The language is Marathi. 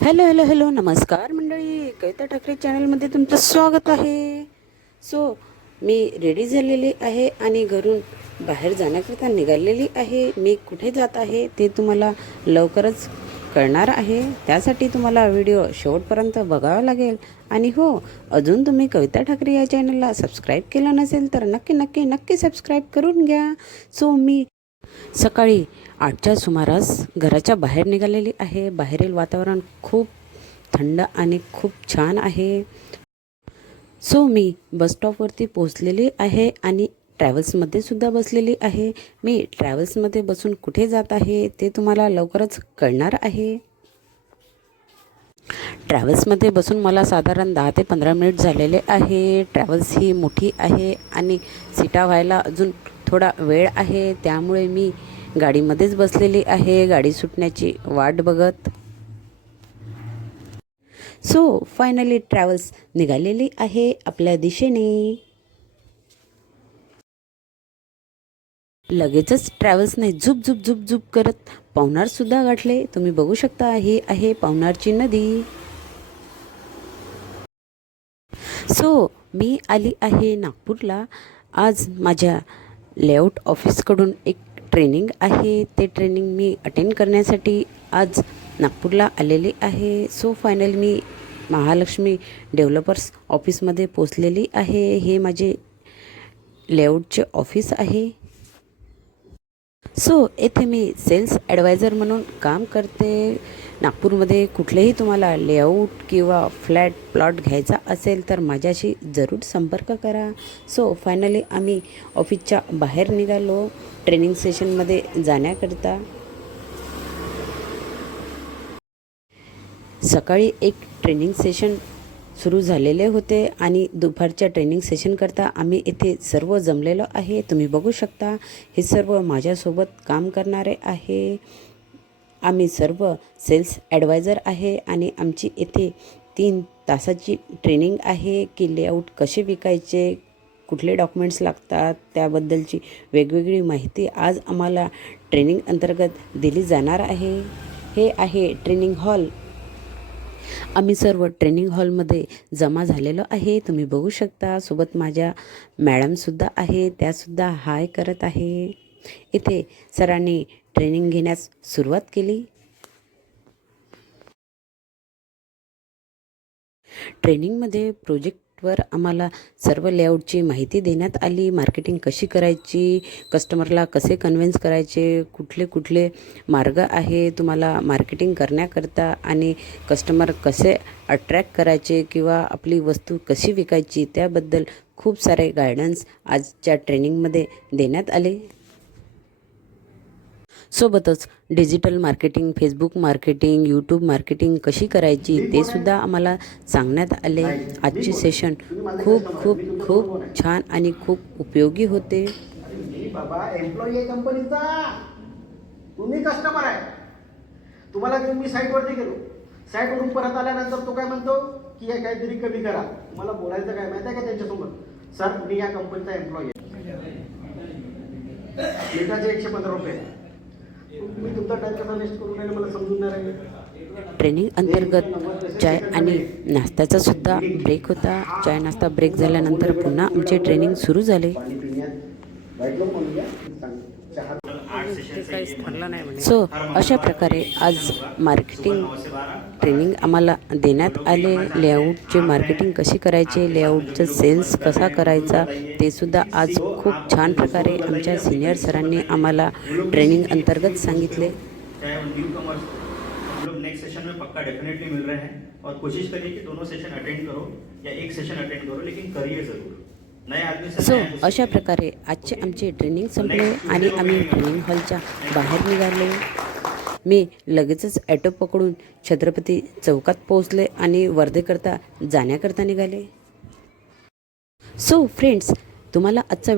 हॅलो हॅलो हॅलो नमस्कार मंडळी. कविता ठाकरे चॅनलमध्ये तुमचं स्वागत आहे. सो मी रेडी झालेली आहे आणि घरून बाहेर जाण्याकरिता निघालेली आहे. मी कुठे जात आहे ते तुम्हाला लवकरच कळणार आहे. त्यासाठी तुम्हाला व्हिडिओ शेवटपर्यंत बघावा लागेल. आणि हो अजून तुम्ही कविता ठाकरे या चॅनलला सबस्क्राईब केलं नसेल तर नक्की नक्की नक्की सबस्क्राईब करून घ्या. सो मी सकाळी आठच्या सुमारास घराच्या बाहेर निघालेली आहे. बाहेरील वातावरण खूप थंड आणि खूप छान आहे. सो मी बसस्टॉपवरती पोहोचलेली आहे आणि ट्रॅव्हल्समध्ये सुद्धा बसलेली आहे. मी ट्रॅव्हल्समध्ये बसून कुठे जात आहे ते तुम्हाला लवकरच कळणार आहे. ट्रॅव्हल्समध्ये बसून मला साधारण दहा ते पंधरा मिनिट झालेले आहे. ट्रॅव्हल्स ही मोठी आहे आणि सीटा व्हायला अजून थोडा वेळ आहे. त्यामुळे मी गाडीमध्येच बसलेली आहे. गाडी सुटण्याची वाट बघत. सो फायनली ट्रॅव्हल्स निघालेली आहे आपल्या दिशेने. लगेचच ट्रॅव्हल्सने झुप झुप झुप झुप करत पवनारसुद्धा गाठले. तुम्ही बघू शकता ही आहे पवनारची नदी. सो मी आली आहे नागपूरला. आज माझ्या लेआउट ऑफिसकडून एक ट्रेनिंग आहे. ते ट्रेनिंग मी अटेंड करण्यासाठी आज नागपूरला आलेली आहे. सो फायनल मी महालक्ष्मी डेव्हलपर्स ऑफिसमध्ये पोचलेली आहे. हे माझे लेआउटचे ऑफिस आहे. सो येथे मी सेल्स ॲडवायझर म्हणून काम करते. नागपूरमध्ये कुठलेही तुम्हाला लेआउट किंवा फ्लॅट प्लॉट घ्यायचा असेल तर माझ्याशी जरूर संपर्क करा. सो फायनली आम्ही ऑफिसच्या बाहेर निघालो. ट्रेनिंग सेशनमध्ये जाण्याकरिता. सकाळी एक ट्रेनिंग सेशन सुरू झालेले होते आणि दुपारच्या ट्रेनिंग सेशनकरता आम्ही इथे सर्व जमलेलो आहे. तुम्ही बघू शकता हे सर्व माझ्यासोबत काम करणारे आहे. आम्ही सर्व सेल्स ॲडवायझर आहे आणि आमची येथे तीन तासाची ट्रेनिंग आहे की लेआउट कसे विकायचे कुठले डॉक्युमेंट्स लागतात त्याबद्दलची वेगवेगळी माहिती आज आम्हाला ट्रेनिंग अंतर्गत दिली जाणार आहे. हे आहे ट्रेनिंग हॉल आम्ही सर्व ट्रेनिंग हॉलमध्ये जमा झालेलो आहे. तुम्ही बघू शकता सोबत माझ्या मॅडमसुद्धा आहे त्यासुद्धा हाय करत आहे. इथे सरांनी ट्रेनिंग घेण्यास सुरुवात केली. ट्रेनिंगमध्ये प्रोजेक्ट वर आम्हाला सर्व लेआउटची माहिती देण्यात आली. मार्केटिंग कशी करायची? कस्टमरला कसे कन्व्हिन्स करायचे? कुठले कुठले मार्ग आहे तुम्हाला मार्केटिंग करण्याकरता? आणि कस्टमर कसे अट्रॅक्ट करायचे? किंवा आपली वस्तू कशी विकायची? त्याबद्दल खूप सारे गायडन्स आजच्या ट्रेनिंगमध्ये देण्यात आले. सोबतच digital marketing Facebook marketing YouTube marketing कशी करायची ते सुद्धा आम्हाला सांगण्यात आले. आजची सेशन खूप खूप खूप छान आणि खूप उपयोगी होते. मी बाबा एम्प्लॉई आहे कंपनीचा तुम्ही कस्टमर आहे. तुम्हाला घेऊन मी साईटवरती गेलो. साईटवरून परत आल्यानंतर तो काय म्हणतो की हे काहीतरी कमी करा. मला बोलायचं काय माहिती आहे का त्यांच्यासोबत? सर मी या कंपनीचा एम्प्लॉई आहे. एकशे पंधरा रुपये. तुम्ही तुमचा कसा वेस्ट करून राहिले मला समजून नाही राहिले. ट्रेनिंग अंतर्गत चाय आणि नाश्त्याचा सुद्धा ब्रेक होता. चाय नाश्ता ब्रेक झाल्यानंतर पुन्हा आमचे ट्रेनिंग सुरू झाले. सो अशा प्रकारे आज मार्केटिंग ट्रेनिंग आम्हाला देण्यात आले. लेआउटचे मार्केटिंग कशी करायचे? लेआउटचं सेल्स कसा करायचा? ते सुद्धा आज खूप छान प्रकारे आमच्या सिनियर सरांनी आम्हाला ट्रेनिंग अंतर्गत सांगितले. हम लोग नेक्स्ट सेशन में पक्का डेफिनेटली मिल रहे हैं. और कोशिश करिए कि दोनों सेशन अटेंड करो या एक सेशन अटेंड करो लेकिन करिए जरूर. से अशा। प्रकारे आजचे आमचे ट्रेनिंग संपले आणि आम्ही ट्रेनिंग हॉलच्या बाहेर निघाले मी लगेचच ॲटो पकडून छत्रपती चौकात पोहोचले आणि वर्धेकरता जाण्याकरता निघाले सो फ्रेंड्स तुम्हाला आजचा